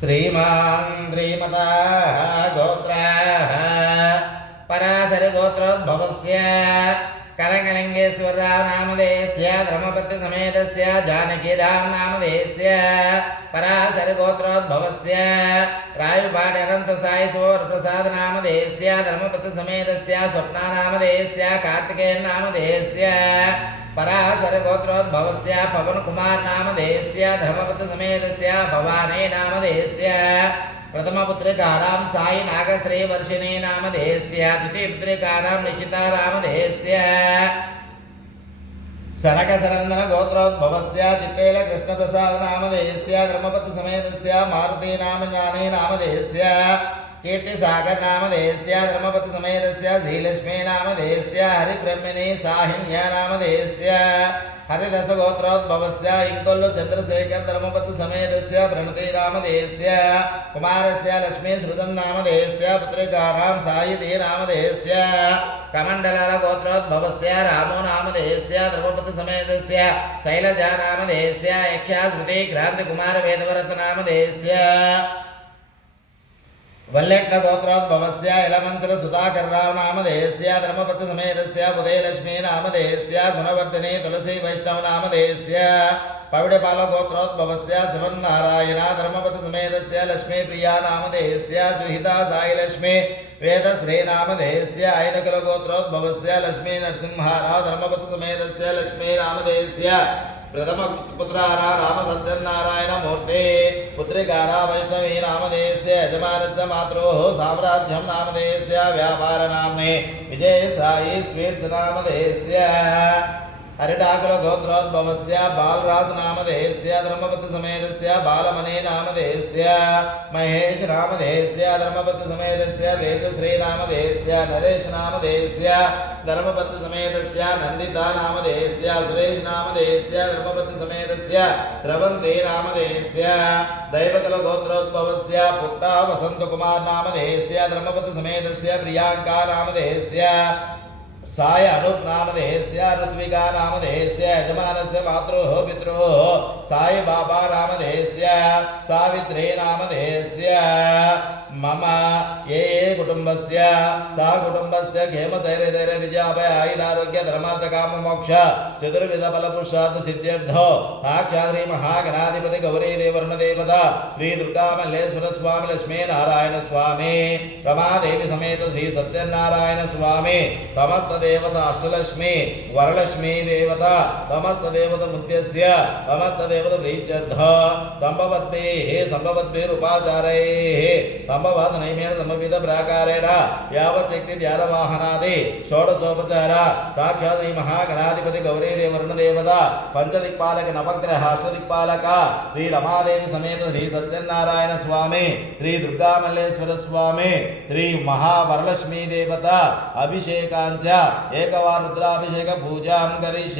శ్రీమాన్ శ్రీమత గోత్రా పరాశరగోత్రోద్భవస్య కరంగలింగేశ్వరరామనామదేశ్య ధర్మపతి సమేతస్య జానకీరామనామదేశ్య పరాశరగోత్రోద్భవస్య రాయుపాటనంత సాయి సోర్ప్రసాద్ నామదేశ్య ధర్మపతి సమేతస్య స్వప్నానామదేశ్య కార్తికేయనామదేశ్య पवनकुमार नामधेयस्य धर्मपतिसमेतस्य भवानी नामधेयस्य प्रथमपुत्रिकानां साई नागश्रीवर्षिणी नामधेयस्य द्वितीयपुत्रिकानां निशिता नामधेयस्य सनकसनन्दन गोत्रोद्भवस्य चिट्टेल कृष्णप्रसाद नामधेयस्य కీర్తిసాగర్ నామధేయస్య ధర్మపతి సమేతస్య శ్రీలక్ష్మీ నామధేయస్య హరిబ్రహ్మిణి సాహిన్య నామధేయస్య హరిదశగోత్రోద్భవస్య ఇంకొల్లు చంద్రశేఖర్ ధర్మపతి సమేతస్య ప్రణతి నామధేయస్య కుమారస్య లక్ష్మీ సృతం నామధేయస్య పుత్రికారాం సాయుధి నామధేయస్య కమండల గోత్రోద్భవస్య రామో నామధేయస్య ధర్మపతి సమేతస్య శైలజ శైలజా నామధేయస్య యక్షా క్రాంతి కుమార వేదవరత నామధేయస్య వల్లెట్ల గోత్రోద్భవస్య ఇలమంతుల సుధాకర్రావు నామదేశ్య ధర్మపతి సమేతస్య ఉదయలక్ష్మీ నామదేశ్య గుణవర్ధని తులసి వైష్ణవ నామధేయస్య పవిడపాల గోత్రోద్భవస్య శివన్నారాయణ ధర్మపతి సమేతస్య లక్ష్మీప్రియా నామధేయస్య జుహితా సాయిలక్ష్మి వేదశ్రీనామధేయస్య ఐనకుల గోత్రోద్భవస్య లక్ష్మీ నరసింహారావు ధర్మపతి సమేతస్య లక్ష్మీ నామదేశ్య ప్రథమ పుత్రారా రామ రామసత్యనారాయణ మూర్తే పుత్రికారా వైష్ణవీ నామధేయస్య యజమానస్య మాతృः సామ్రాజ్యం నామధేయస్య వ్యాపార నామ్నే విజయ సాయి స్వీట్స్ నామధేయస్య హరిడాకుల గోత్రోద్భవస్య బాలరాజు నామధేయస్య ధర్మపతి సమేతస్య బాలమణి నామధేయస్య మహేష్ నామధేయస్య ధర్మపతి సమేతస్య తేజశ్రీ నామధేయస్య నరేష్ నామధేయస్య ధర్మపతి సమేతస్య నందిత నామధేయస్య సురేష్ నామధేయస్య ధర్మపతి సమేతస్య ద్రవంతి నామధేయస్య దైవకుల గోత్రోద్భవస్య పుట్ట వసంత కుమార్ నామధేయస్య ధర్మపతి సమేతస్య ప్రియాంకా నామధేయస్య సాయ అనుప్ నామధేయస్య ఋత్వికా నామధేయస్య యజమానస్య మాతృ పితృ సాయి బాబా నామధేయస్య సావిత్రీ నామదేహస్య మమ ఏ ఏ కుటుంబస్య సా కుటుంబస్య క్షేమధైర్యధైర్య ఆయుర ఆరోగ్య ధర్మార్థ కామ మోక్ష చతుర్విధ ఫల పురుషార్థ సిద్ధ్యర్థో సాక్షాద్రి మహాగణాధిపతి గౌరీ దేవరుణ దేవత శ్రీ దుర్గా మల్లేశ్వర స్వామి లక్ష్మీ నారాయణ స్వామి రమాదేవి సమేత శ్రీ సత్యనారాయణ స్వామి సమస్త దేవత అష్టలక్ష్మి వరలక్ష్మీ దేవత సమస్త దేవత ముత్యస్య సమస్త దేవత ప్రీత్యర్థ సంభవద్భి సంభవద్భిరుపాచారై సంభవ నైమేణ సంభవిత ప్రాకారేణ యావచ్చక్తి ధ్యానవాహనాది షోడశోపచార సాక్షాత్ ఈ మహాగణాధిపతి గౌరీ దేవత పంచదిక్పాలక నవగ్రహ అష్టదిక్పాలక శ్రీ రమాదేవి సమేత శ్రీ సత్యనారాయణ స్వామి శ్రీ దుర్గామల్లేశ్వర స్వామి శ్రీ మహావరలక్ష్మీ దేవత అభిషేకాంచ ఏకవారుద్రాభిషేక పూజాం కరిష్యే